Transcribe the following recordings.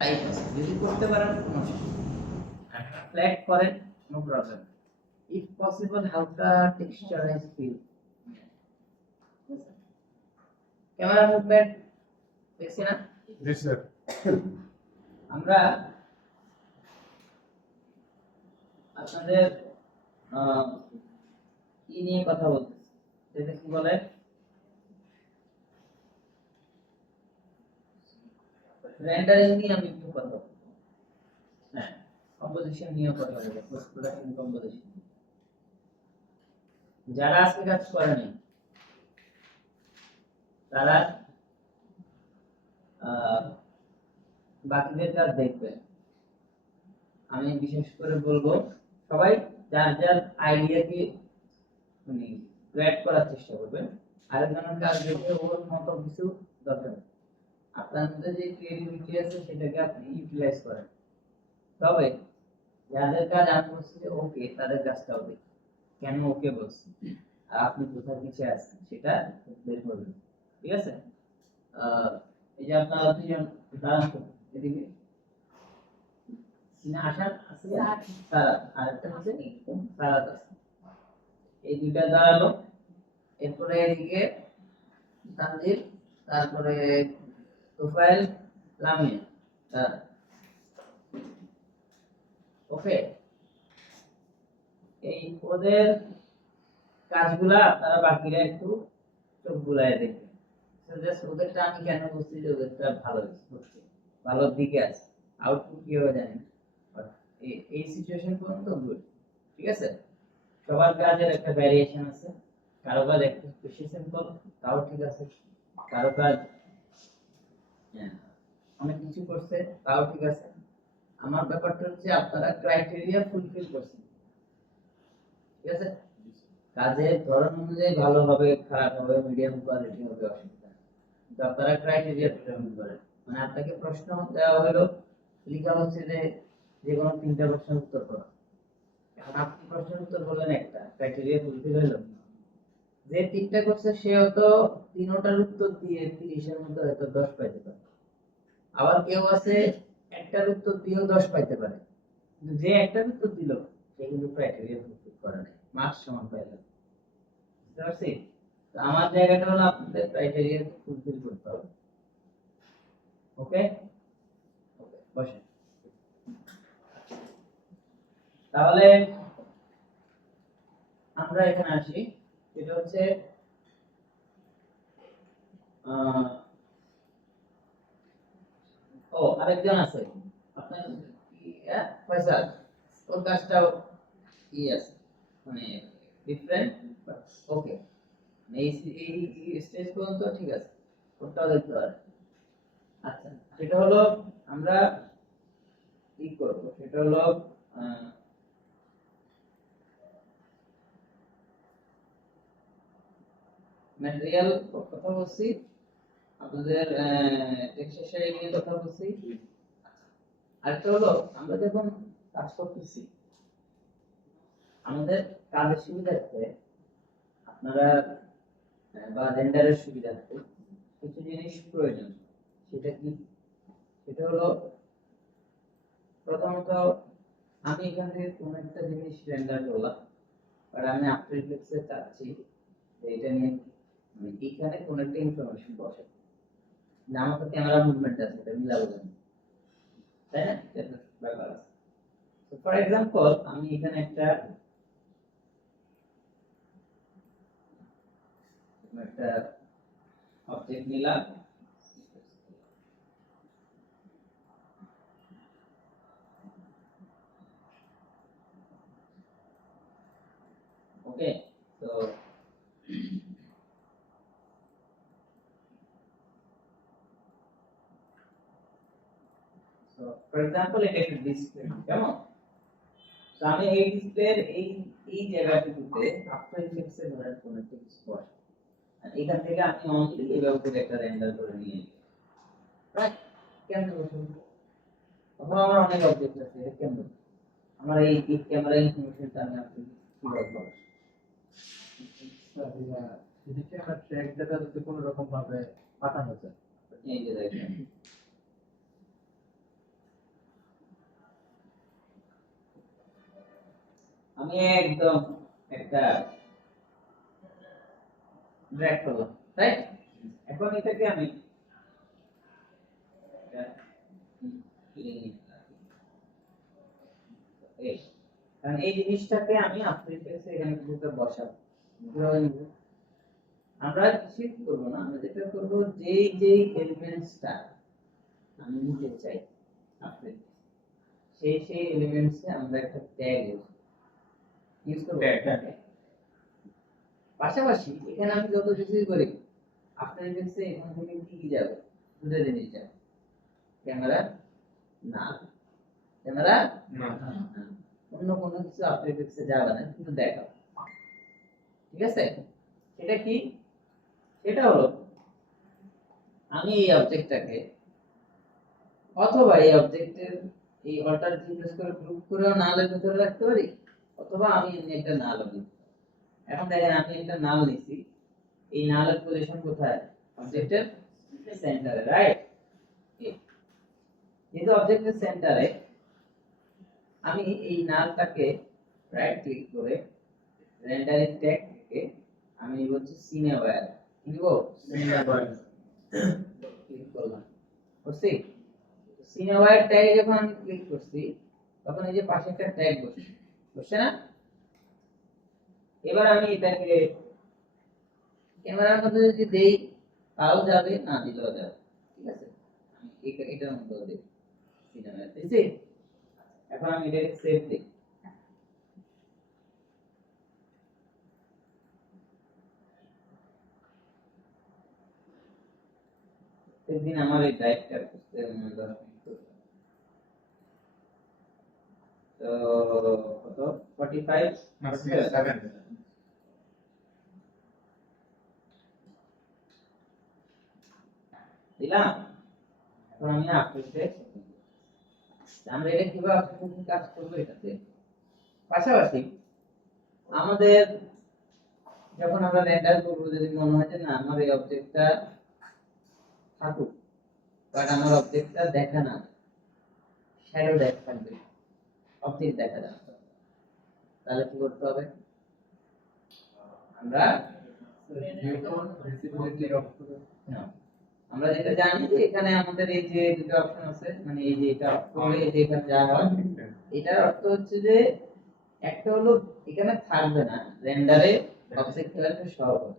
Type আছে, যদি করতে পারেন কোনো সমস্যা নেই। ফ্ল্যাট করেন, নো প্রবলেম। ইফ পসিবল হালকা টেক্সচারাইজ ফিল। ক্যামেরা মুভমেন্ট দেখছি না? জি স্যার। আমরা আপনাদের কি নিয়ে কথা বলতেছি, যেটা কি বলে রেন্ডারিং নিয়ে আমি একটু কথা বলবো। হ্যাঁ, কম্পোজিশন নিয়ে কথা বলবো, পোস্ট প্রোডাকশন কম্পোজিশন। যারা আজকে কাজ করেনি তারা বাকিদের কাজ দেখবে। আমি বিশেষ করে বলবো সবাই যার যার আইডিয়াকে মানে ক্রিয়েট করার চেষ্টা করবেন। আরেকজনের কাজ দেখে ওর মতো কিছু দরকার নেই। আপনার মধ্যে যে ক্রিয়েটিভিটি আছে সেটাকে আপনি ইউটিলাইজ করেন। তবে যাদের কাজ আমি বলছি যে ওকে, তাদের কাজটাও দেখি কেন ওকে বলছি, আর আপনি কোথায় পিছিয়ে আছেন সেটা বের করবেন। ঠিক আছে? এই যে আপনারা দুজন দাঁড়ান তো, এদিকে সিনা আসার আছে, তারা আরেকটা হচ্ছে তারা আছে, এই দুইটা দাঁড়ালো। এরপরে এদিকে তানজিল, তারপরে তোফায়েল, লামিয়া, ওকে। এই ওদের কাজগুলা আপনারা বাকিরা একটু চোখ বুলায় দেখবেন। জাস্ট ওদেরটা আমি কেন বলছি যে ওদেরটা ভালো হচ্ছে, ভালোর দিকে আছে, আউটপুট কি হবে জানি না, বাট এই সিচুয়েশন পর্যন্ত গুড। ঠিক আছে? সবার কাজের একটা ভ্যারিয়েশন আছে, কারো কাজ একটু বেশি সিম্পল, তাও ঠিক আছে, কারো কাজ অনেক কিছু করছে, তাও ঠিক আছে। আমার ব্যাপারটা হচ্ছে আপনারা ক্রাইটেরিয়া ফুলফিল করছেন। ঠিক আছে? কাজের ধরন অনুযায়ী ভালো হবে, খারাপ হবে, মিডিয়াম কোয়ালিটি হবে, অসুবিধা নেই। কিন্তু আপনারা ক্রাইটেরিয়া ডিটারমিন করেন। মানে আপনাকে প্রশ্ন দেওয়া হলো, লেখা হচ্ছে যে যে কোনো তিনটা প্রশ্নের উত্তর করো। এখন আপনি প্রশ্নের উত্তর বললেন একটা, ক্রাইটেরিয়া ফুলফিল হলো। যে তিনটা করছে সে হয়তো তিনটার উত্তর দিয়ে 30-এর মধ্যে হয়তো 10 পাইতে পারে। আবার কেউ আছে একটার উত্তর দিয়েও 10 পাইতে পারে, কিন্তু যে একটার উত্তর দিল সে কিন্তু ক্রাইটেরিয়া ফুলফিল করে নাই, মার্কস সমান পাইল। বুঝতে পারছি? তো আমার জায়গাটা হলো আপনাদের ক্রাইটেরিয়া ফুলফিল করতে হবে। ওকে, ওকে, বসেন। তাহলে আমরা এখানে আসি, এটা হচ্ছে ও আরেকজন আছে আপনার ফয়সাল, ওর কাজটাও ই আছে, মানে ডিফারেন্ট, ওকে। এই এই স্টেজ পর্যন্ত ঠিক আছে, ওটাও দেখতে পারেন। আচ্ছা, সেটা হলো আমরা কি করব, সেটা হলো ম্যাটেরিয়াল কথা বলছি, আপনাদের টেক্সচার নিয়ে কথা বলছি। আরেকটা হলো আমরা যখন কাজ করতেছি আমাদের কাজের সুবিধার্থে আপনারা বা রেন্ডারের সুবিধার্থে কিছু জিনিস প্রয়োজন। সেটা কি? সেটা হলো প্রথমত আমি এখান থেকে কোন একটা জিনিস রেন্ডার করলাম, আর আমি আফটার ইফেক্টসে চাচ্ছি যে এটা নিয়ে মানে এখানে কোন একটা ইনফরমেশন বসে, না আমার তো ক্যামেরা মুভমেন্ট আছে, এটা মিলাবো না, তাই না? এটা ব্যাপার আছে। তো ফর এক্সাম্পল আমি এখানে একটা একটা অবজেক্ট নিলাম, ওকে। তো ফর এক্সাম্পল এটা একটা ডিসপ্লে, কেমন? তো আমি এই ডিসপ্লের এই জায়গাটিতে আফটার ইফেক্টস এর ধরেন কোন একটা কিছু বসে, আর এখান থেকে আমি অনলি এইভাবে করে একটা রেন্ডার করে নিয়ে রাইট, কেমন বসে? অথবা আমার অনেক অবজেক্ট আছে, এটা কেমন আমার এই ক্যামেরা ইনফরমেশনটা আমি আপনি কিভাবে পাবো? এদিকে আমরা ট্র্যাক ডাটা যদি কোনো রকম ভাবে পাঠানো যায়, এই যে দেখেন আমি একদম একটা ড্র্যাগ করলাম, রাইট? এখন এটাকে আমি এই কারণ এই জিনিসটাকে আমি আফটার ইফেক্টসে এখানে কিছুটা বসাবো। কিভাবে নিব? আমরা কিছু করব না, আমরা যেটা করব যেই এলিমেন্টসটা আমি নিতে চাই আফটার সেই এলিমেন্টসে আমরা একটা ট্যাগ ইউজ করব। পাশাপাশি এখানে আমি যত কিছুই করি আফটার ইফেক্টসে এখান থেকে কি যাবে দুটো জিনিস যাবে, ক্যামেরা না, ক্যামেরা না। অন্য কোনো কিছু আফটার ইফেক্টসে যাবে না, কিন্তু দেখো ঠিক আছে। এটা কি? এটা হলো আমি এই অবজেক্টটাকে অথবা এই অবজেক্টের এই অল্টারনেটিভ ইউজ করে গ্রুপ করেও নালের ভিতরে রাখতে পারি, অথবা আমি এমনি একটা নাল দিই। এখন দেখেন আমি একটা নাল নিছি, এই নালের পজিশন কোথায়? অবজেক্টের সেন্টারে, রাইট? যেহেতু অবজেক্টের সেন্টারে আমি এই নালটাকে রাইট ক্লিক করে রেন্ডারিং ট্যাগ থেকে আমি নিব হচ্ছে সিনেওয়্যার, কি নিব? ক্লিক করলাম, করছি। সিনেওয়্যার ট্যাগে যখন আমি ক্লিক করছি তখন এই যে পাশে একটা ট্যাগ বসছে না? এবার আমি এটাকে ক্যামেরার মধ্যে যদি দেই তাও যাবে, না দিলেও যাবে, ঠিক আছে? আমি এটার মধ্যে দিই সিনেওয়্যার, ঠিক আছে? এখন আমি এটাকে সেভ দিই। একদিন আমার এই ড্রাইভটা করতে মনে করো তো কত 45 দিলাম। এখন আমি আফটার আমরা এটা কিভাবে কাজ করবো এটাতে পাশাপাশি আমাদের যখন আমরা রেন্ডার করবো যদি মনে হয় যে না আমার এই অবজেক্টটা থাকুক বাট আমার অবজেক্টটা দেখা না, শ্যাডো দেখা থাকবে, অবজেক্ট দেখা যাবে, তাহলে কি করতে হবে? আমরা না, আমরা যেটা জানি যে এখানে আমাদের এই যে দুটো অপশন আছে, মানে এই যে এটা অফ করলে এই যে এখানে যা হয় এটার অর্থ হচ্ছে যে একটা হলো এখানে থাকবে না রেন্ডারে অবজেক্ট ক্লাসে সহ হবে,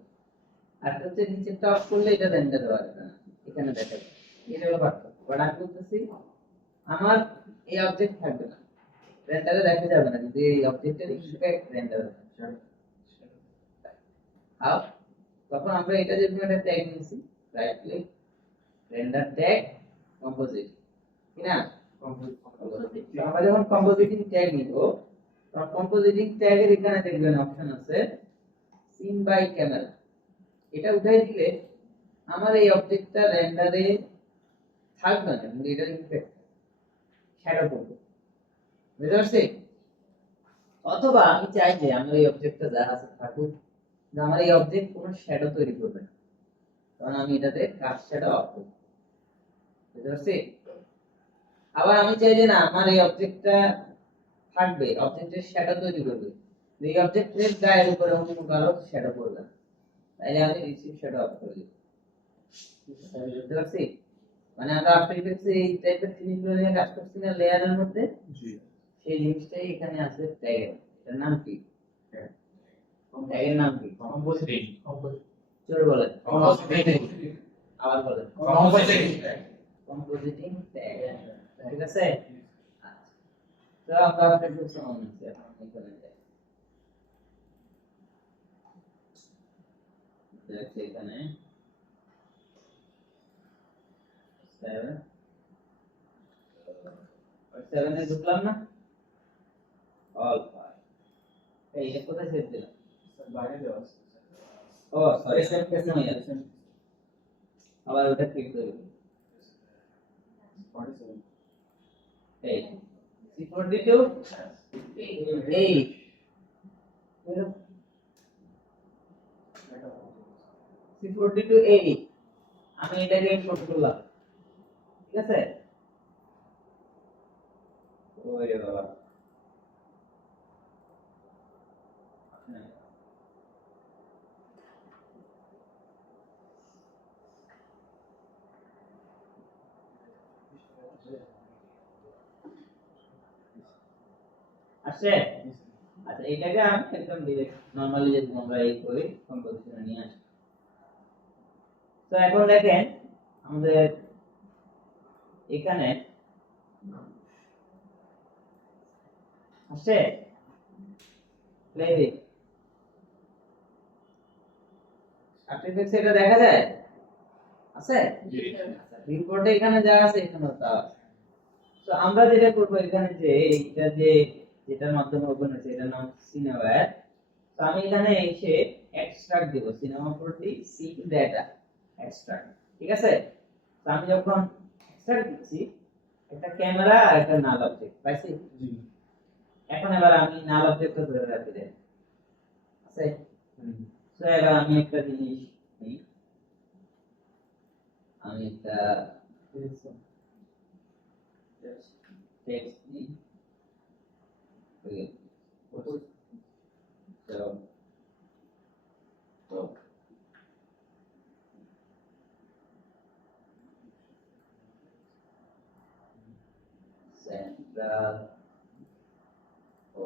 আর হচ্ছে নিচেরটা অফ করলে এটা রেন্ডারে আসবে না, এখানে দেখা যাবে। এটা হলো পার্থক্য। বাট আমি বলতেছি আমার এই অবজেক্ট থাকবে না, রেন্ডারে দেখা যাবে না, যদি এই অবজেক্টের ইম্প্যাক্ট রেন্ডারে হাউ, তখন আমরা এটা যে একটা ট্যাগ নিয়েছি right click render tag composite, কি না? আমরা যখন কম্পোজিটিং ট্যাগ নিব তখন কম্পোজিটিং ট্যাগের এখানে দেখবেন অপশন আছে সিন বাই ক্যামেরা, এটা উঠাই দিলে আমার এই অবজেক্টটা রেন্ডারে থাকবে না, কিন্তু এটা ইম্প্যাক্ট শ্যাডো করবে, বুঝতে পারছি? অথবা আমি চাই যে আমার এই অবজেক্টটা যা আছে থাকুক, কিন্তু আমার এই অবজেক্ট কোনো শ্যাডো তৈরি করবে না, কারণ আমি এটাতে কাস্ট শ্যাডো অফ করব, বুঝতে পারছি? আবার আমি চাই যে না আমার এই অবজেক্টটা থাকবে, অবজেক্টের শ্যাডো তৈরি করবে, এই অবজেক্টের গায়ের উপরে অন্য কারো শ্যাডো পড়বে না, তাইলে আমি রিসিভ শ্যাডো অফ করে দিই, বুঝতে পারছি? মানে আমরা আফটার ইফেক্টসে এই টাইপের জিনিসগুলো নিয়ে কাজ করছি না লেয়ারের মধ্যে, সেই জিনিসটাই এখানে আছে ট্যাগের। এটার নাম কি? ট্যাগের নাম কি? কম্পোজিটিং। জোরে বলেন। কম্পোজিটিং। আবার বলেন। কম্পোজিটিং ট্যাগ, ঠিক আছে? আচ্ছা, তো আমরা আফটার ইফেক্টস অন করছি, এখন এখানে যাই, দেখছি এখানে 7 এ ঢুকলাম না, অল ফাইল এই এটা কোথায় সেভ দিলাম? বাইরে দেওয়া আছে। ও সরি, আবার ওটা ক্লিক করব, 47 এই C42 এই C42 এই আমি এটাকে ইম্পোর্ট করলাম, ঠিক আছে? ওরে বাবা, আসছে? আচ্ছা এটাকে আমি একদম ডিরেক্ট নরমালি যদি আমরা এই করি কম্পোজিশনে নিয়ে আসি। তো এখন দেখেন আমাদের এখানে আসছে প্লে দিই আর্টিফ্যাক্টস এটা দেখা যায় আছে রিপোর্টে এখানে যা আছে এখানে তা আছে। তো আমরা যেটা করব এখানে যে এইটা যে যেটার মাধ্যমে ওপেন হচ্ছে এটার নাম সিনেওয়্যার। তো আমি এখানে এসে এক্সট্রাক্ট দিব cinema property see data extract, ঠিক আছে? তো আমি যখন এক্সট্রাক্ট দিচ্ছি একটা ক্যামেরা আর একটা নাল অবজেক্ট পাইছি। এখন এবার আমি নাল অবজেক্টটা ধরে রাখি দেন আছে। তো এবার আমি একটা জিনিস নিই, আমি একটা টেক্সট নিই, ওকে তো সেন্ট্রাল ও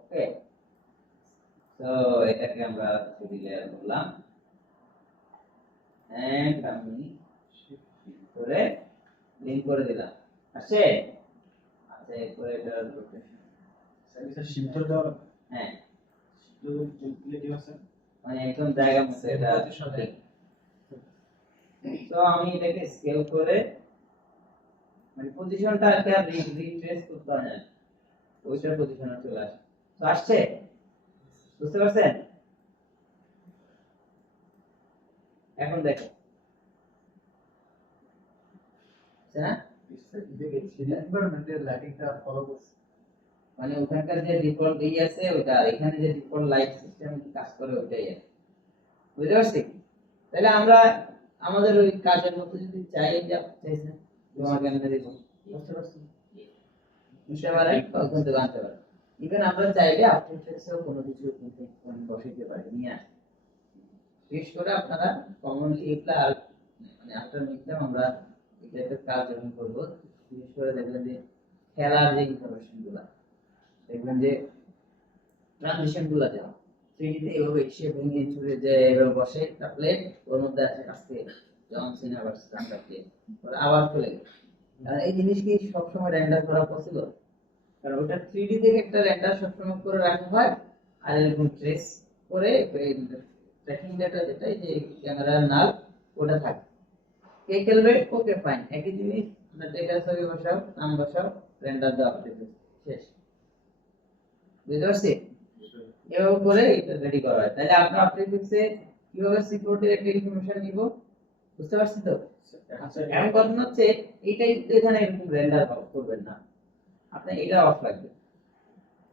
ওকে। তো এটাকে আমরা 3D লেয়ার করলাম এন্ড আমি করে লিংক করে দিলাম আসছে। আচ্ছা এরপরে এটা স্যার শিফট দেওয়া হ্যাঁ শিফট কি আছে মানে একদম জায়গা মতো এটা। তো আমি এটাকে স্কেল করে মানে পজিশনটা আর রিট্রেস করতে হয় না, ওইটার পজিশনে চলে আসে। তো আসছে, বুঝতে পারছেন? এখন দেখো হ্যাঁ এনভায়রনমেন্টের লাইটিংটা ফলো করছে মানে ওখানকার যে ডিফল্ট এই আছে ওটা আর এখানে যে ডিফল্ট লাইট সিস্টেম কাজ করে ওটাই আছে, বুঝতে পারছি? তাহলে আমরা আমাদের ওই কাজের মতো যদি চাই যে আপনি চাইছেন তোমাকে আমি দেব, বুঝতে পারছি? বুঝতে পারেন তখন তো জানতে পারেন। ইভেন আমরা চাইলে আফটার এফেক্টসেও কোনো কিছু বসাইতে পারি নিয়ে আসি। বিশেষ করে আপনারা কমনলি এগুলা আর মানে আফটার মিডটার্ম আমরা এটা একটা কাজ যখন করবো বিশেষ করে দেখবেন যে খেলার যে ইনফরমেশন গুলা দেখবেন যে ট্রানজিশন গুলা যেমন 3D তে এভাবে এসে ভেঙে চুরে যে এভাবে বসে একটা প্লেট ওর মধ্যে আছে আজকে জন সিনা ভার্সেস আমরা প্লেট আবার চলে গেল। এই জিনিস কি সবসময় রেন্ডার করা পসিবল? কারণ ওটা 3D থেকে একটা রেন্ডার সবসময় করে রাখা হয় আর এরকম ট্রেস করে ট্র্যাকিং ডেটা যেটা এই যে ক্যামেরার নাল ওটা থাকে। কে খেলবে ওকে ফাইন একই জিনিস আমরা ডেটা ছবি বসাও নাম বসাও রেন্ডার দাও শেষ, বুঝতে পারছি? এভাবে করে এটা রেডি করা হয়। তাহলে আমরা আফটার এফেক্টসে কিভাবে সিকিউরিটির একটা ইনফরমেশন নিব, বুঝতে পারছি তো? আচ্ছা এখন কথা হচ্ছে এইটাই তো এখানে এরকম রেন্ডার করবেন না, আপনি এটা অফ রাখবেন,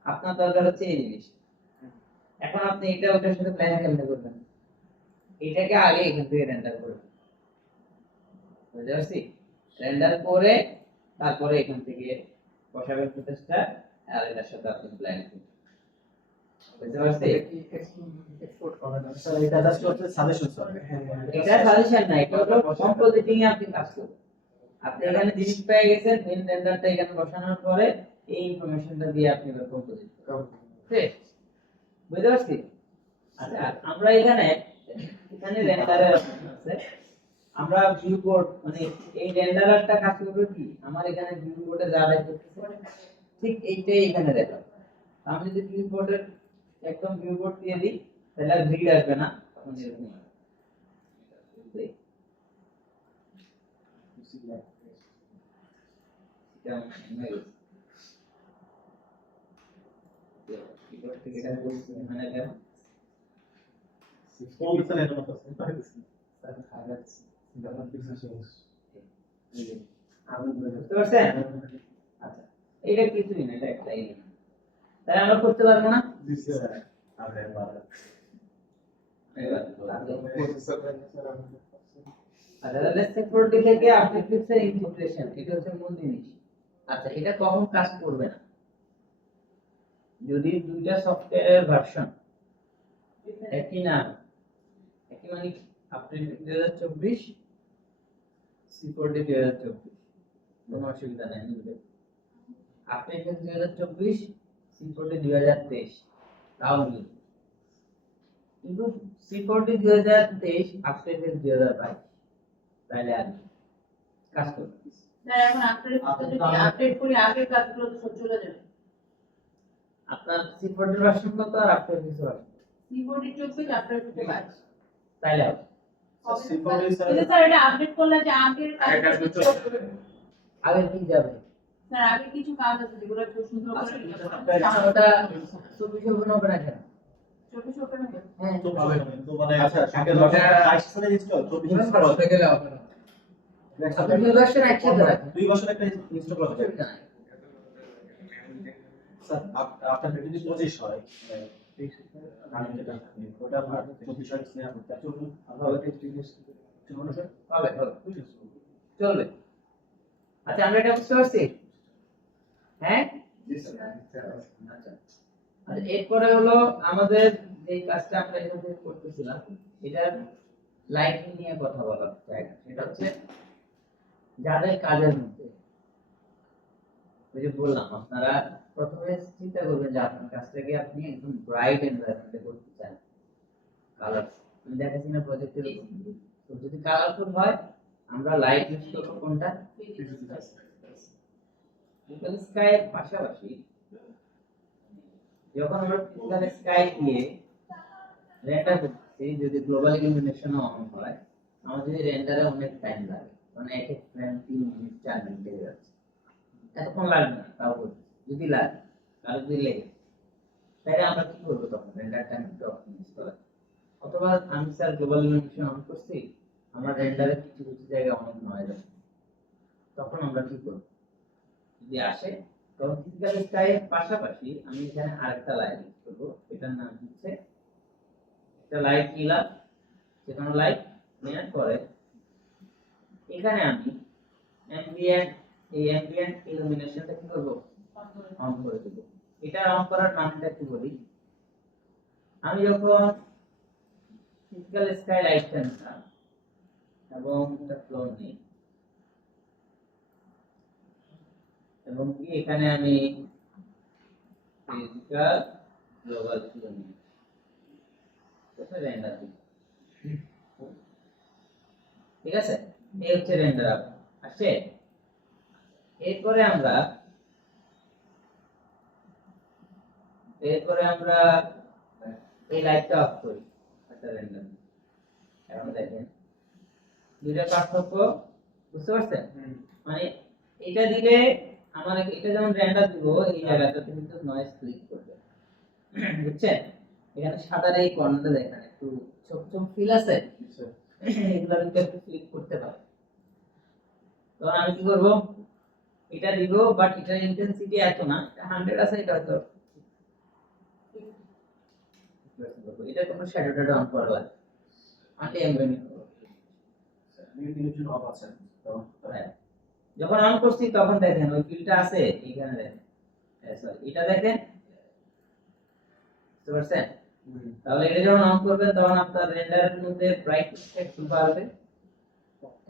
আপনার দরকার হচ্ছে এই জিনিস। এখন আপনি এটা ওটার সাথে প্ল্যান কেমনে করবেন, এটাকে আগে এখান থেকে রেন্ডার করবেন, বুঝতে পারছি? রেন্ডার করে তারপরে এখান থেকে বসাবেন ফুটেজটা আর এটার সাথে আপনি প্ল্যান করবেন, বুঝতে পারছি? এক্সপোর্ট করা না স্যার এটা জাস্ট হচ্ছে সাজেশন স্যার এটা সাজেশন না, এটা হলো কম্পোজিটিং এ আপনি কাজ করবেন। আপনি এখানে জিনিস পেয়ে গেছেন মেন রেন্ডারটা এখানে বসানোর পরে এই ইনফরমেশনটা দিয়ে আপনি এবার কম্পোজিট করবেন, ঠিক বুঝতে পারছি? আচ্ছা আর আমরা এখানে এখানে রেন্ডারের অপশন আছে, আমরা ভিউ বোর্ড মানে এই রেন্ডারারটা কাজ করবে কি আমার এখানে ভিউ বোর্ডে যা দেখতেছে ঠিক এইটাই এখানে দেখাবে। আমি যদি ভিউ বোর্ডের একদম ভিউ বোর্ড দিয়ে দিই তাহলে আর ভিউ আসবে না, তখন এরকম হবে। এটা হয়ে গেছে। কিবোর্ড থেকে এটা বলছি মানে এটা কোন স্যার এটা মত আছে স্যার হাইলাইট ডাবল পিক্সেল আমি বুঝতে পারছেন? আচ্ছা এটা কিছুই না, এটা একটা এলিমেন্ট, তাহলে আমরা করতে পারবো না। জি স্যার আরে বাবা এবার আচ্ছা তাহলে সিকিউরিটি থেকে আফটার এফেক্টসের ইন্টিগ্রেশন এটা হচ্ছে মূল জিনিস। আচ্ছা এটা কখন কাজ করবে না, যদি দুইটা সফটওয়্যারের ভার্সন একই না একই মানে আফটার এফেক্টস 2024 C4D 2024 অসুবিধা নাই মিলবে। আফটার ইফেক্ট 2024, C40 2023, তাও মিলবে। কিন্তু C40 2023, আফটার ইফেক্ট 2022, তাইলে আর কাজ করবে। স্যার এখন আফটার ইফেক্ট যদি আপডেট করি আগের কাজগুলো তো সব চলে যাবে। আপনার C40 ভার্সন কত আর after effect version? C40 24 after effect 22। তাইলে হবে। কিন্তু স্যার এটা আপডেট করলে যে আগের কাজগুলো চলে যাবে। আগে কি যাবে? স্যার আগে কিছু কাজ আছে যেগুলো একটু সুন্দর করে ওটা 24 ওপেন হবে না কেন? 24 ওপেন হবে। হ্যাঁ, তো মানে আচ্ছা আগে 22 সালে ইনস্টল 24 সালে বলতে গেলে হবে না। আপনি দুই ভার্সন একসাথে রাখেন। 2 বছর একটা ইনস্টল করা যাবে অসুবিধা নাই। স্যার আপনার 25 হয় আমি যেটা ওটা আপনার 24 হয় স্নেহ করতে চলুন আমরা ওই টেস্টিং চলুন স্যার হবে, হবে। চলবে। আচ্ছা, আমরা এটা বুঝতে পারছি? হ্যাঁ? জি স্যার আচ্ছা। আচ্ছা, এরপরে হলো আমাদের যে কাজটা আমরা এখানে করতেছিলাম, এটার লাইটিং নিয়ে কথা বলার জায়গা। সেটা হচ্ছে যাদের কাজের মধ্যে, ওই যে বললাম, আপনারা প্রথমে চিন্তা করবেন যে আপনার কাজটাকে আপনি একদম ব্রাইট এনভায়রনমেন্টে করতে চান। কালার আমি দেখাচ্ছি না প্রজেক্টের, তো যদি কালারফুল হয় আমরা লাইট ইউজ করবো কোনটা? ফিজিক্যাল স্কাই এর পাশাপাশি যখন আমরা ফিজিক্যাল স্কাই দিয়ে রেন্ডার করতেছি, যদি গ্লোবাল ইলুমিনেশন অন হয়, আমাদের যদি রেন্ডারে অনেক টাইম লাগে, মানে এক এক ফ্রেম 3 মিনিট 4 মিনিট লেগে যাচ্ছে। এতক্ষণ লাগবে না, তাও বলছি যদি লাগে, কারো যদি লেগে, তাহলে আমরা কি করবো? তখন রেন্ডার টাইম একটু অপটিমাইজ করা, অথবা আমি স্যার গ্লোবাল ইলুমিনেশন অন করছি, আমার রেন্ডারে কিছু কিছু জায়গায় অনেক নয়েজ আছে, তখন আমরা কি করব? যদি আসে তখন ফিজিক্যাল স্কাই এর পাশাপাশি আমি এখানে আরেকটা লাইট ইউজ করব, এটার নাম হচ্ছে একটা লাইট নিলাম, যে কোনো লাইট নেওয়ার পরে এখানে আমি অ্যাম্বিয়েন্ট, এই অ্যাম্বিয়েন্ট ইলুমিনেশনটা কি করব? অন করে দেব। এটা অন করার নামটা কি বলি? আমি যখন ফিজিক্যাল স্কাই লাইটটা নিলাম এবং এটা ফ্লোর নেই, এবং কি এখানে আমি ফিজিক্যাল গ্লোবাল ইলুমিনেশন এটা রেন্ডার দিই, ঠিক আছে? এই হচ্ছে রেন্ডার আসছে। এরপরে আমরা এই লাইটটা অফ করি, একটা রেন্ডার। এখন দেখেন দুইটা পার্থক্য বুঝতে পারছেন? মানে এটা দিলে আমার এটা যেমন রেন্ডার দিব, এই জায়গাটাতে কিন্তু নয়েজ ক্লিক করবে, বুঝছেন? এখানে সাদার এই কর্নারটা দেখেন একটু ছোট ছোট ফিল আছে, এগুলো কিন্তু একটু ক্লিক করতে পারে। তো আমি কি করব? এটা দিব, বাট এটার ইন্টেন্সিটি এত না, এটা 100 আছে, এটা হয়তো এটা কোনো শ্যাডো ট্যাডো অন করা লাগে, আন্টি এমবেডিং ইলুমিনেশন অফ আছে যখন অন করছি তখন দেখেন ওই ফিলটা আছে এখানে, দেখেন সরি এটা দেখেন, বুঝতে পারছেন? তাহলে এটা যখন অন করবেন তখন আপনার রেন্ডারের মধ্যে ব্রাইটনেস একটু বাড়বে,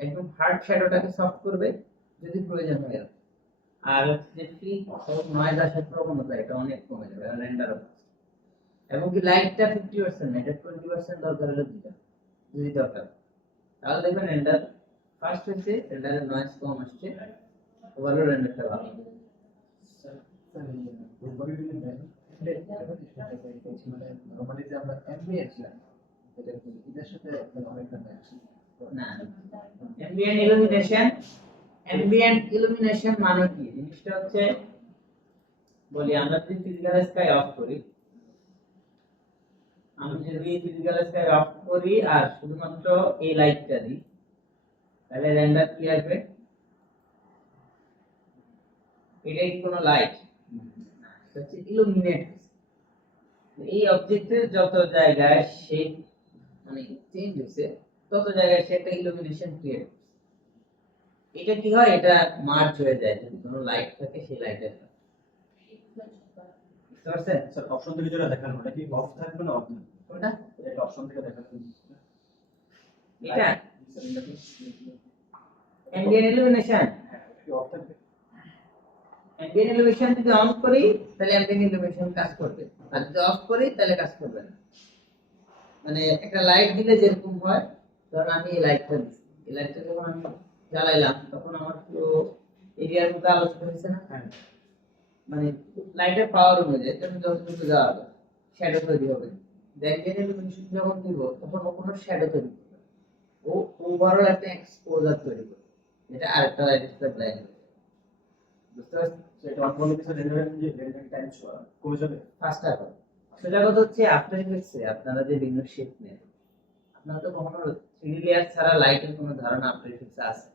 একদম হার্ড শ্যাডোটাকে সফট করবে যদি প্রয়োজন হয়, আর হচ্ছে যে ফ্রি নয়েজ আসার প্রবণতা এটা অনেক কমে যাবে রেন্ডার। এবং কি লাইটটা 50% না, এটা 20% দরকার হলে দিতে, যদি দরকার, তাহলে দেখবেন রেন্ডার ফার্স্ট হচ্ছে, রেন্ডারের নয়েজ কম আসছে, ওভারঅল রেন্ডারটা ভালো। নরমালি যে আমরা অ্যাম্বিয়েন্ট লাইট এটা এটার সাথে অনেকটা ম্যাচ না, অ্যাম্বিয়েন্ট ইলুমিনেশন মানে কি? জিনিসটা হচ্ছে বলি, আমরা যদি ফিজিক্যাল স্কাই অফ করি, আমি যদি ফিজিক্যাল স্কাই অফ করি আর শুধুমাত্র এই লাইটটা দিই, তাহলে রেন্ডার কি আসবে? এটা কি কোনো লাইট? এটা হচ্ছে ইলুমিনেট। এই অবজেক্টের যত জায়গায় শেপ মানে চেঞ্জ হচ্ছে, তত জায়গায় সে একটা ইলুমিনেশন ক্রিয়েট। এটা কি হয়? এটা মার্জ হয়ে যায় যদি কোনো লাইট থাকে সেই লাইটের সাথে, বুঝতে পারছেন? স্যার অপশন থেকে যেটা দেখানো ওটা কি অফ থাকবে না অফ না? কোনটা? এটা অপশন থেকে দেখানো এটা অ্যাম্বিয়েন্ট ইলুমিনেশন কি অফ থাকবে? অ্যাম্বিয়েন্ট এলিভেশন যদি অন করি তাহলে অ্যাম্বিয়েন্ট এলিভেশন কাজ করবে, আর যদি অফ করি তাহলে কাজ করবে না। মানে একটা লাইট দিলে যেরকম হয়, ধরুন আমি এই লাইটটা দিচ্ছি, এই লাইটটা যখন আমি জ্বালাইলাম তখন আমার পুরো এরিয়ার মধ্যে আলোচনা হয়েছে না? হ্যাঁ মানে লাইটের পাওয়ার অনুযায়ী তুমি যতটুকু যাওয়া শ্যাডো তৈরি হবে। অ্যাম্বিয়েন্ট এলিভেশন যখন দিব তখন ও কোনো শ্যাডো তৈরি করবে না। ও ওভারঅল একটা এক্সপোজার তৈরি করবে, যেটা আরেকটা লাইটের সাথে ব্লাইন্ড হবে। বুঝতে পারছেন? সেটা অন করলে কিছু রেন্ডারিং টাইম কমে যাবে। ফাস্টার হবে। সেটা কথা হচ্ছে আফটার ইফেক্টসে আপনারা যে বিভিন্ন শেপ নেন, আপনারা তো কখনো 3D লেয়ার ছাড়া লাইটের কোনো ধারণা আফটার ইফেক্টসে আছে?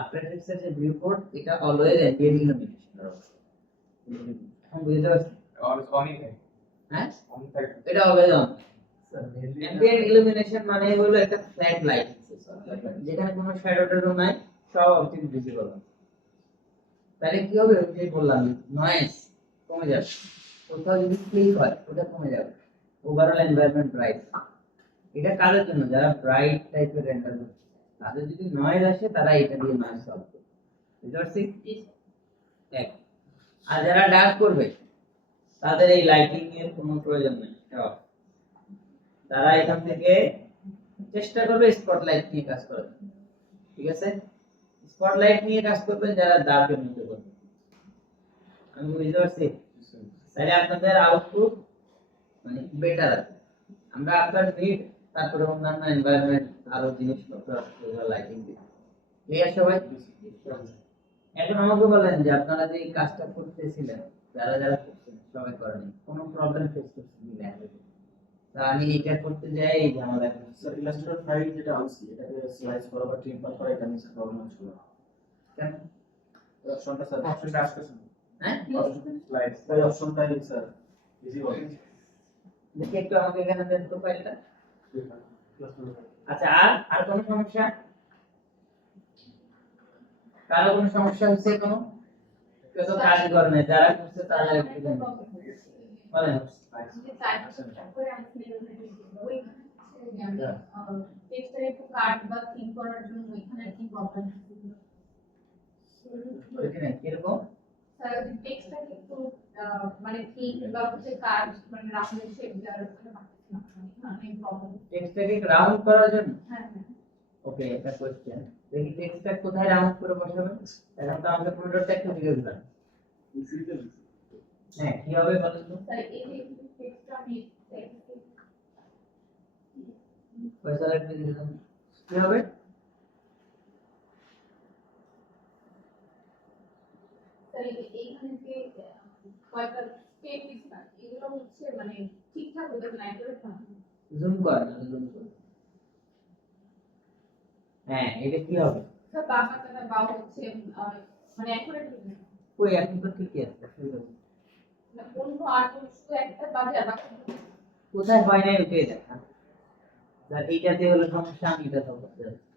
আফটার ইফেক্টসের যে ভিউপোর্ট এটা অলওয়েজ অ্যাম্বিয়েন্ট ইলুমিনেশনের অবস্থা। এখন বুঝতে পারছেন? হ্যাঁ, এটা অলওয়েজ অন। অ্যাম্বিয়েন্ট ইলুমিনেশন মানে হলো একটা ফ্ল্যাট লাইট যেখানে কোনো শ্যাডো ট্যাডো নাই, সব অবজেক্ট ভিজিবল। তাহলে কি হবে? ওই যে বললাম নয়েজ কমে যাবে, কোথাও যদি ক্লিক হয় ওটা কমে যাবে, ওভারঅল এনভায়রনমেন্ট ব্রাইট। এটা কাদের জন্য? যারা ব্রাইট টাইপের রেন্ডার করছে, তাদের যদি নয়েজ আসে তারা এটা দিয়ে নয়েজ সলভ করবে। বুঝতে পারছি? এক। আর যারা ডার্ক করবে তাদের এই লাইটিং এর কোনো প্রয়োজন নেই, তারা এখান থেকে চেষ্টা করবে স্পটলাইট নিয়ে কাজ করার। ঠিক আছে, স্পটলাইট নিয়ে কাজ করবেন যারা ডার্কের মধ্যে করবে। আমি বুঝতে পারছি? তাহলে আপনাদের আউটপুট মানে বেটার আছে। আমরা আপনার নিড, তারপরে অন্যান্য এনভায়রনমেন্ট আরো জিনিসপত্র লাইটিং দিই। ক্লিয়ার সবাই? এখন আমাকে বলেন যে আপনারা যে এই কাজটা করতেছিলেন, যারা যারা করছেন সবাই করেনি, কোনো প্রবলেম ফেস করছেন? তা আমি এটা করতে যাই এই ঝামেলা। স্যার ইলাস্ট্রেটর ফাইল যেটা আনছি এটাকে স্লাইস করা বা ট্রিম করা এটা নিয়ে প্রবলেম হচ্ছিল। কেন? অপশনটা স্যার অপশনটা আসতেছে না। হ্যাঁ, স্লাইস এই অপশনটা স্যার ইজি হবে। দেখি একটু আমাকে এখানে দেন তো ফাইলটা। আচ্ছা, আর কোনো সমস্যা? কারো কোনো সমস্যা হচ্ছে? কোনো কেউ তো কাজ করে না, যারা করছে তাদের একটু বলেন। ওইখানে কিরকম? টেক্সটটাকে রাউন্ড করার জন্য ওকে, একটা কোশ্চেন। দেখি টেক্সটটা কোথায় রাউন্ড করে বসাবেন? এখন তো আমাদের প্রোডাক্টটা একটু দিয়ে দিলাম। হ্যাঁ, কি হবে বলেন তো? পয়সা লাগবে দিলাম, কি হবে? জুম করেন, জুম করেন। হ্যাঁ, এটা কি হবে? কই এখন তো ঠিকই আছে, কোথায় হয় নাই ওটাই দেখা। আর এইটাতে হলো সমস্যা, আমি এটা তো করতে যাচ্ছি।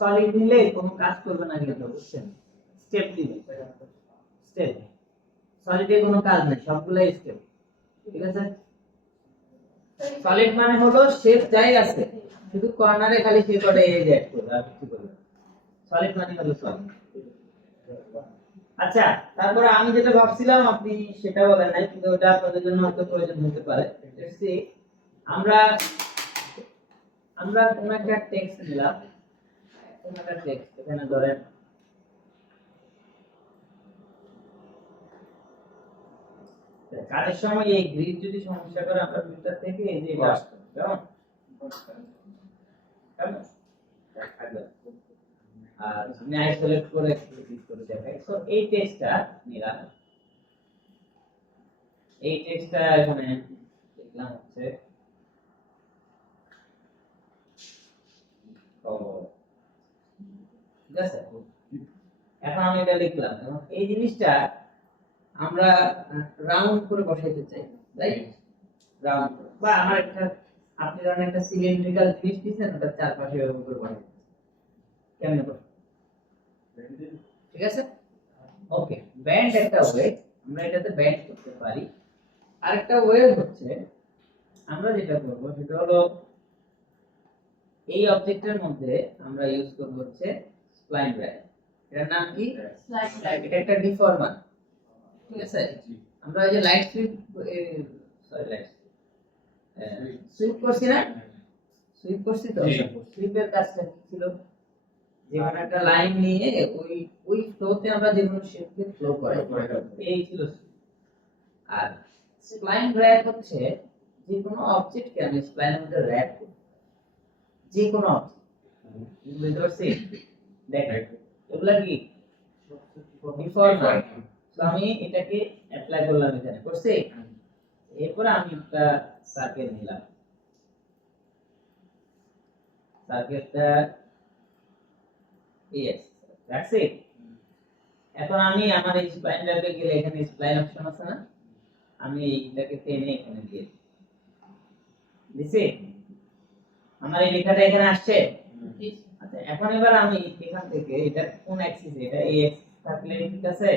সলিড নিলে কোনো কাজ করবে না কিন্তু, বুঝছেন? স্টেপ দিবে, স্টেপ। সলিডে কোনো কাজ নেই, সবগুলাই স্টেপ। ঠিক আছে? সলিড মানে হলো শেপ যাই আছে, শুধু কর্নারে খালি সে কটা এই অ্যাড করবে, আর কিছু করবে না। সলিড মানে হলো সলিড। আচ্ছা, তারপরে আমি যেটা ভাবছিলাম আপনি সেটা বলেন নাই, কিন্তু ওটা আপনাদের জন্য হয়তো প্রয়োজন হতে পারে। আমরা কোন একটা টেক্সট নিলাম, কোন একটা টেক্সট এখানে ধরেন কাজের সময় এই গ্রিড যদি সমস্যা করে আমরা ফিল্টার থেকে এই যে এটা আসবে, কেমন? আর আমি আইসোলেট করে ক্লিক করে দেখাই। সো এই টেক্সটটা নিলাম, এই টেক্সটটা এখানে দেখলাম হচ্ছে ঠিক আছে। এখন আমি এটা লিখলাম এবং এই জিনিসটা আমরা রাউন্ড করে বসাইতে চাই, রাইট? রাউন্ড বা আমার একটা, আপনি ধরেন একটা সিলিন্ড্রিক্যাল জিনিস দিয়েছেন, ওটা চারপাশে এরকম করে বসাইতে কেমনে করব? ঠিক আছে, ওকে। ব্যান্ড একটা ওয়ে, আমরা এটাতে ব্যান্ড করতে পারি। আরেকটা ওয়ে হচ্ছে আমরা যেটা করব সেটা হলো এই অবজেক্টের মধ্যে আমরা ইউজ করব হচ্ছে স্প্লাইন ব্র্যাক। এটার নাম কি? Slide spline. এটা একটা ডিফর্মার, ঠিক আছে? আমরা এই যে light sweep, sorry light sweep করছি না, সুইপ করছি তো, জি। সুইপের কাজটা কি ছিল? যেখানে একটা লাইন নিয়ে ওই ওই ফ্লোতে আমরা যে কোনো শেপকে ফ্লো করাই, এই ছিল sweep। আর স্প্লাইন র্যাপ হচ্ছে যে কোনো অবজেক্টকে আমি স্প্লাইনের মধ্যে র্যাপ করি, যে কোনো অবজেক্ট, বুঝতে পারছি? দেখেন এগুলা কি ডিফর্মার, তো আমি এটাকে অ্যাপ্লাই করলাম এখানে, করছি? এরপর আমি একটা সার্কেল নিলাম, সার্কেলটা yes that's it। এখন আমি আমার এই স্প্লাইন র্যাপে গেলে এখানে স্প্লাইন অপশন আছে না, আমি এইটাকে টেনে এখানে দিয়ে দিছি, আমার এই লেখাটা এখানে আসছে। আচ্ছা এখন এবার আমি এখান থেকে এটা কোন অ্যাক্সিস, এটা এই অ্যাক্সিস থাকলে ঠিক আছে,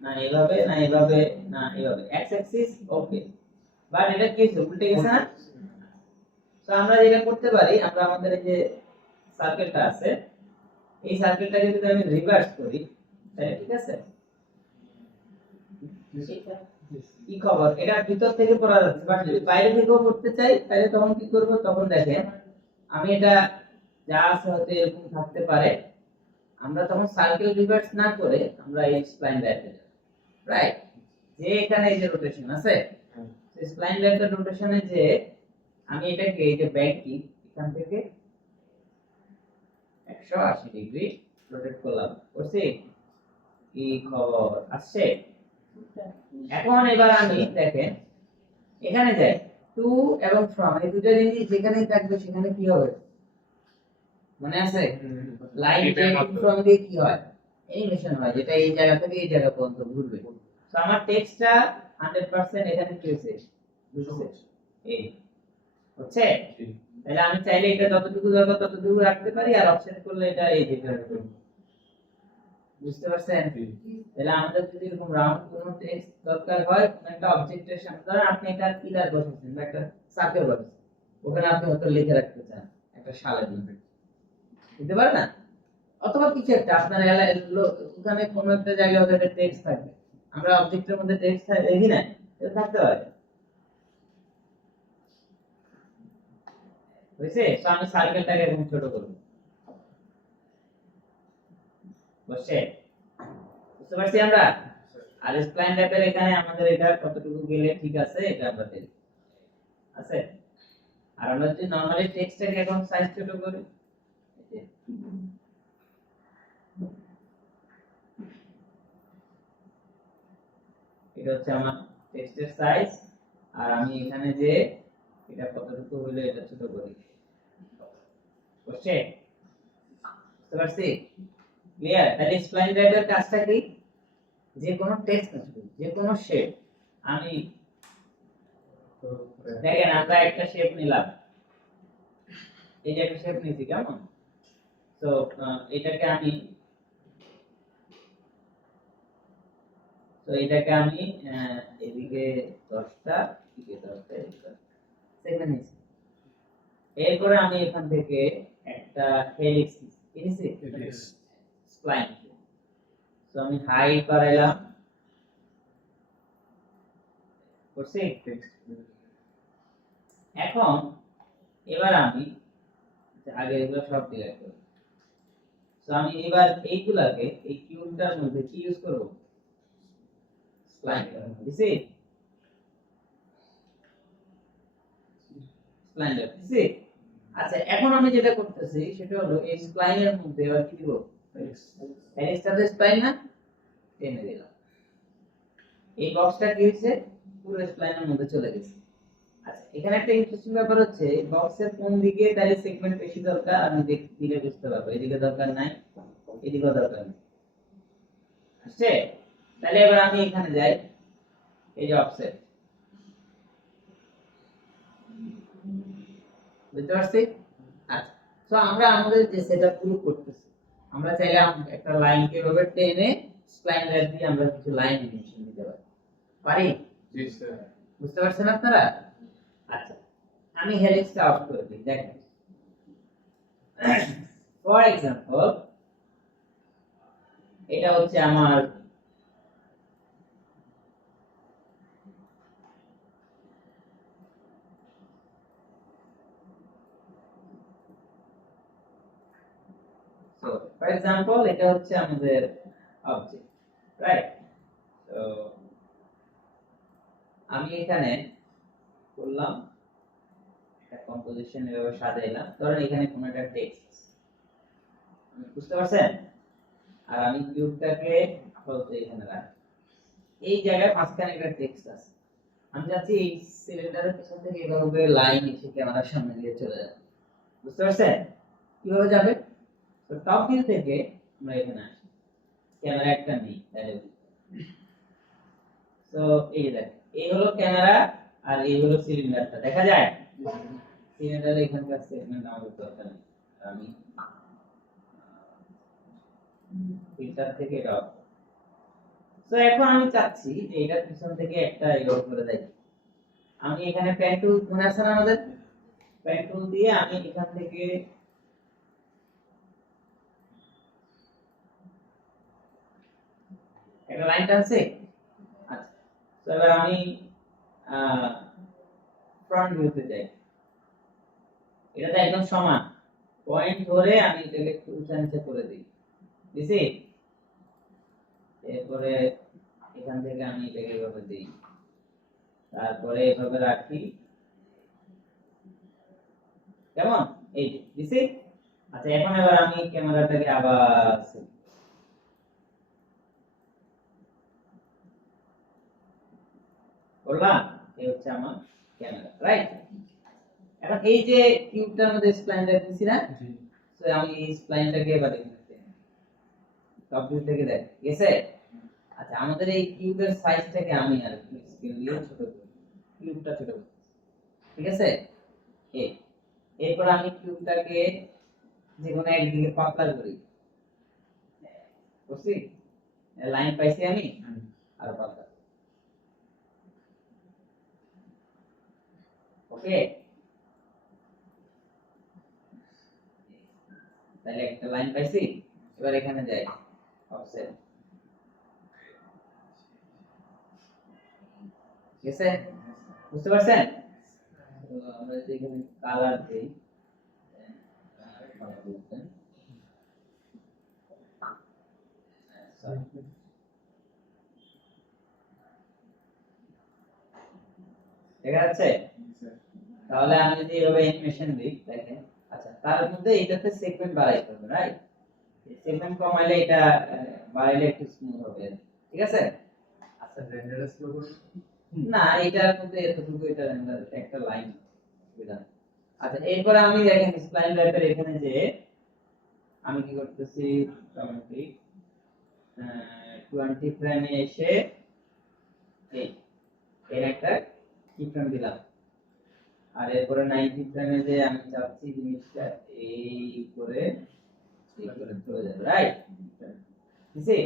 না এভাবে, না এভাবে, না এভাবে, এক্স অ্যাক্সিস ওকে, বাট এটা কি হচ্ছে, উল্টে গেছে না? তো আমরা যেটা করতে পারি, আমরা আমাদের এই যে সার্কেলটা আছে, এই সার্কেলটাকে যদি আমি রিভার্স করি তাহলে ঠিক আছে, কি খবর? এটা ভিতর থেকে পড়া যাচ্ছে, বাট যদি বাইরে থেকেও পড়তে চাই তাহলে তখন কি করব? তখন দেখেন আমি এটা যা আছে হয়তো এরকম থাকতে পারে, আমরা তখন সার্কেল রিভার্স না করে আমরা এই স্প্লাইন লাইনে যাব, রাইট? যে এখানে এই যে রোটেশন আছে, সেই স্প্লাইন লাইনের রোটেশনে যে আমি এটাকে এই যে ব্যাংকি এখান থেকে 180 ডিগ্রি রোটেট করলাম, করছি? কি খবর আসছে? এখন এবার আমি দেখেন এখানে যাই, টু এবং ফ্রম, এই দুটো জিনিস যেখানেই থাকবে সেখানে কি হবে মনে আছে? লাইন টু ফ্রম দিয়ে কি হয়? অ্যানিমেশন হয়, যেটা এই জায়গা থেকে এই জায়গা পর্যন্ত ঘুরবে। তো আমার টেক্সটটা 100% এখানে কি হয়েছে? এই হচ্ছে, তাহলে আমি চাইলে এটা যতটুকু দরকার ততটুকু রাখতে পারি, আর অফসেট করলে এটা এই দিকে রাখতে পারি। বুঝতে পারছেন? তাহলে আমাদের যদি এরকম রাউন্ড কোনো টেক্সট দরকার হয় কোন একটা অবজেক্টের সামনে, ধরেন আপনি একটা পিলার বসাচ্ছেন বা একটা সার্কেল বসাচ্ছেন, ওখানে আপনি হয়তো লিখে রাখতে চান একটা সালের মধ্যে, বুঝতে পারেন না? অথবা কিছু একটা আপনার ওখানে কোনো একটা জায়গায় ওদের টেক্সট থাকবে, আমরা অবজেক্টের মধ্যে টেক্সট লিখি না, এটা থাকতে পারে, বুঝছে? তো আমি সার্কেলটাকে এরকম ছোট করব, বুঝছে? বুঝতে পারছি আমরা? আর স্প্লাইন র্যাপের এখানে আমাদের এটা কতটুকু গেলে ঠিক আছে এটা আমরা দেখি, আছে? আর আমরা যদি নরমালি টেক্সটটাকে এখন সাইজ ছোট করি, এটা হচ্ছে আমার টেক্সটের সাইজ, আর আমি এখানে যে এটা কতটুকু হলো এটা ছোট করি, বুঝছে? বুঝতে পারছি? ক্লিয়ার? তাহলে স্প্লাইন র্যাপের কাজটা কি? যে কোনো টেক্সট আসবে, যে কোনো শেপ, আমি দেখেন আমরা একটা শেপ নিলাম, এই যে একটা শেপ নিয়েছি, কেমন? তো এটাকে আমি এদিকে 10টা, এদিকে 10টা, সেখানে নিয়েছি। এরপরে আমি এখান থেকে একটা হেলিক্স নিয়েছি, স্প্লাইন, তো আমি হাইট বাড়াইলাম, করছি? এখন এবার আমি আগে এগুলো সব ডিলিট করব, তো আমি এবার এইগুলাকে এই কিউবটার মধ্যে কি ইউজ করব? স্প্লাইন, দিছি? স্প্লাইন দিছি? আচ্ছা এখন আমি যেটা করতেছি সেটা হলো এই স্প্লাইনের মধ্যে এবার কি দিব? হেলিক্সটাতে স্প্লাইন না, টেনে দিলাম, এই বক্সটা কি হইছে? পুরো স্প্লাইনের মধ্যে চলে গেছে। আচ্ছা এখানে একটা ইন্টারেস্টিং ব্যাপার হচ্ছে বক্সের কোন দিকে তাহলে সেগমেন্ট বেশি দরকার আমি দিলে বুঝতে পারবো, এদিকে দরকার নাই, এদিকে দরকার নেই, আসছে? তাহলে এবার আমি এখানে যাই, এই যে অফসেট, বুঝতে পারছি? আচ্ছা তো আমরা আমাদের যে সেটআপ গুলো করতেছি, আমরা চাইলে একটা লাইনকে এভাবে টেনে স্প্লাইন ড্রাইভ দিয়ে আমরা কিছু লাইন অ্যানিমেশন দিতে পারি। পারি? জি স্যার। বুঝতে পারছেন আপনারা? আচ্ছা, আমি হেলিক্সটা অফ করে দিই, দেখেন। ফর এক্সাম্পল, এটা হচ্ছে আমার ফর এক্সাম্পল এটা হচ্ছে আমাদের অবজেক্ট, রাইট? তো আমি এখানে করলাম একটা কম্পোজিশন এভাবে সাজাইলাম, ধরেন এখানে কোনো একটা টেক্সট, বুঝতে পারছেন? আর আমি কিউবটাকে আপাতত এখানে রাখি, এই জায়গায় মাঝখানে একটা টেক্সট আছে, আমি চাচ্ছি এই সিলিন্ডারের পিছন থেকে এভাবে লাইন এসে ক্যামেরার সামনে দিয়ে চলে যাবে, বুঝতে পারছেন? কিভাবে যাবে? তো টপ ভিউ থেকে আমরা এখানে আসি, ক্যামেরা একটা নেই, তো এই যে দেখেন, এই হলো ক্যামেরা আর এই হলো সিলিন্ডারটা, দেখা যায়? সিলিন্ডার এখানকার সেগমেন্ট আমাদের দরকার নেই, আমি ফিল্টার থেকে এটা অফ। তো এখন আমি চাচ্ছি যে এটার পিছন থেকে একটা এরকম করে দেই, আমি এখানে পেন টুল মনে আছে না আমাদের, পেন টুল দিয়ে আমি এখান থেকে একটা লাইন টানছি। আচ্ছা, তো এবার আমি ফ্রন্ট ভিউতে যাই, এটা তো একদম সমান, পয়েন্ট ধরে আমি এটাকে একটু উঁচা নিচে করে দিই, দিছি? এরপরে এখান থেকে আমি এটাকে এভাবে দিই, তারপরে এভাবে রাখি, কেমন? এই যে দিছি। আচ্ছা, এখন এবার আমি ক্যামেরাটাকে আবার করলাম, এই হচ্ছে আমার ক্যামেরা, রাইট? এখন এই যে কিউবটার মধ্যে স্প্লাইন রাখতেছি না, তো আমি এই স্প্লাইনটাকে এবার দেখতে টপ ভিউ থেকে দেখ, গেছে? আচ্ছা, আমাদের এই কিউবের সাইজটাকে আমি আর স্কেল দিয়ে ছোট করি, কিউবটা ছোট করি, ঠিক আছে? এই এরপর আমি কিউবটাকে যে কোনো একদিকে পাতলা করি, বুঝছি? লাইন পাইছি আমি, আর পাতলা, ওকে? তাহলে একটা লাইন পাইছি, এবার এখানে যাই অফসেট, গেছে? বুঝতে পারছেন? তো আমরা যদি এখানে কালার দেই, দেখা যাচ্ছে? তাহলে আমি যদি এভাবে অ্যানিমেশন দিই, দেখেন। আচ্ছা, তার মধ্যে এটাতে সেগমেন্ট বাড়াইতে হবে, রাইট? সেগমেন্ট কমাইলে এটা বাড়াইলে একটু স্মুথ হবে, ঠিক আছে? আচ্ছা, রেন্ডার স্লো করুন। না, এটার মধ্যে এতটুকু, এটা রেন্ডার একটা লাইন বিধান। আচ্ছা, এরপর আমি দেখেন স্প্লাইন ড্রাইভের এখানে যে আমি কি করতেছি, মোটামুটি 20 ফ্রেমে এসে এই এর একটা কি ফ্রেম দিলাম, আর এরপরে 90 ফ্রেমে যে আমি চাচ্ছি জিনিসটা এই করে চলে যাবে, রাইট? দিছি?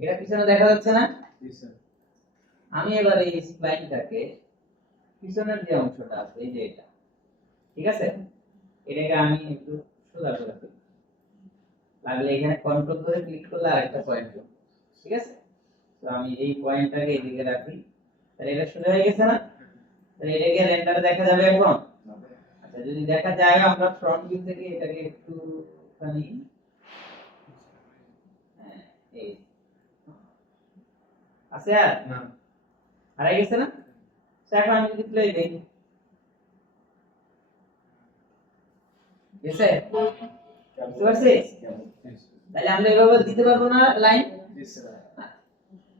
এটা পিছনে দেখা যাচ্ছে না? জি স্যার। আমি এবার এই স্প্লাইনটাকে পিছনের যে অংশটা আছে, এই যে এটা, ঠিক আছে, এটাকে আমি একটু সোজা করে দিই, লাগলে এখানে কন্ট্রোল ধরে ক্লিক করলে আরেকটা পয়েন্ট হবে, ঠিক আছে? তো আমি এই পয়েন্টটাকে এদিকে রাখি, তাহলে এটা সোজা হয়ে গেছে না? তাহলে এটাকে রেন্ডারে দেখা যাবে এখন। আচ্ছা, যদি দেখা যায়, আমরা ফ্রন্ট ভিউ থেকে এটাকে একটু খানি এই আছে, আর না, হারাই গেছে না? তো এখন আমি যদি প্লে দেই, গেছে? বুঝতে পারছিস? তাহলে আমরা এভাবে দিতে পারবো না লাইন? জি স্যার।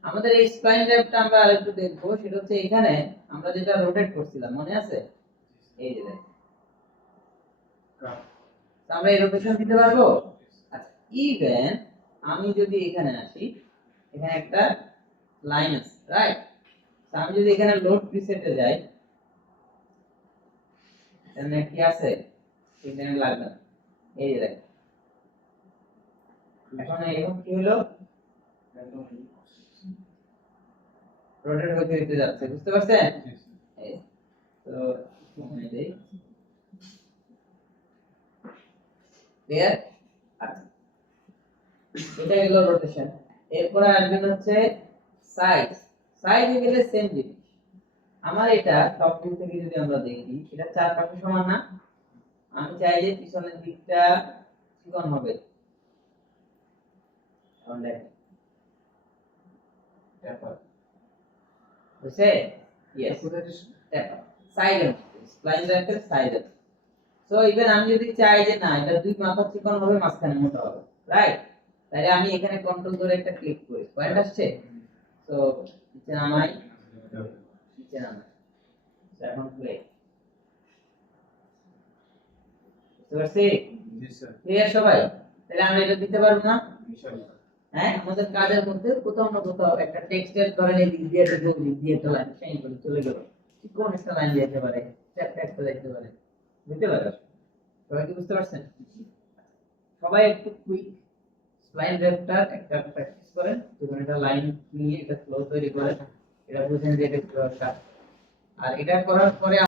আমাদের এই স্প্লাইন ড্রাইভটা আমরা আরেকটু দেখবো, সেটা হচ্ছে এখানে আমরা যেটা রোটেট করছিলাম, মনে আছে? এই যে দেখেন, তো আমরা এই রোটেশন দিতে পারবো। আচ্ছা, ইভেন আমি যদি এখানে আসি, এখানে একটা লাইন আছে, রাইট? তো আমি যদি এখানে লোড প্রিসেটে যাই, এখানে কি আছে? এখানে লাগবে না, এই যে দেখেন। এখন কি হলো? রোটেট হতে হতে যাচ্ছে, বুঝতে পারছেন? এই, তো ক্লিয়ার? আচ্ছা, এটা হলো রোটেশন। এরপরে আসবেন হচ্ছে সাইজ। সাইজ গেলে সেম জিনিস। আমার এটা টপ ভিউ থেকে যদি আমরা দেখি, এটা চারপাশে সমান না? আমি চাই যে পিছনের দিকটা চিকন হবে। এখন দেখেন, বুঝছে? ইয়েস, ট্যাপার সাইড স্প্লাইন রাইটের সাইড। সো ইভেন আমি যদি চাই যে না এটা দুই মাথা চিকন হবে, মাঝখানে মোটা হবে, রাইট? তাহলে আমি এখানে কন্ট্রোল করে একটা ক্লিক করি, পয়েন্ট আসছে। সো নিচে নামাই, নিচে নামাই। So, এখন প্লে, বুঝতে পারছি? ক্লিয়ার সবাই? তাহলে আমরা এটা দিতে পারবো না? হ্যাঁ, আমাদের কাজের মধ্যে কোথাও না কোথাও একটা টেক্সটের ধরেন এই দিক দিয়ে একটা দিক দিয়ে একটা লাইন চেঞ্জ করে চলে গেল, কোন একটা লাইন যেতে পারে, চ্যাপ্টার একটা যেতে পারে, বুঝতে পারছো? সবাই কি বুঝতে পারছেন? সবাই একটু কুইক স্প্লাইন ড্রাফটার একটা প্র্যাকটিস করেন, যখন এটা লাইন নিয়ে এটা ফ্লো তৈরি করেন, এটা বুঝেন যে এটা কিভাবে কাজ। আর এটা করার পরে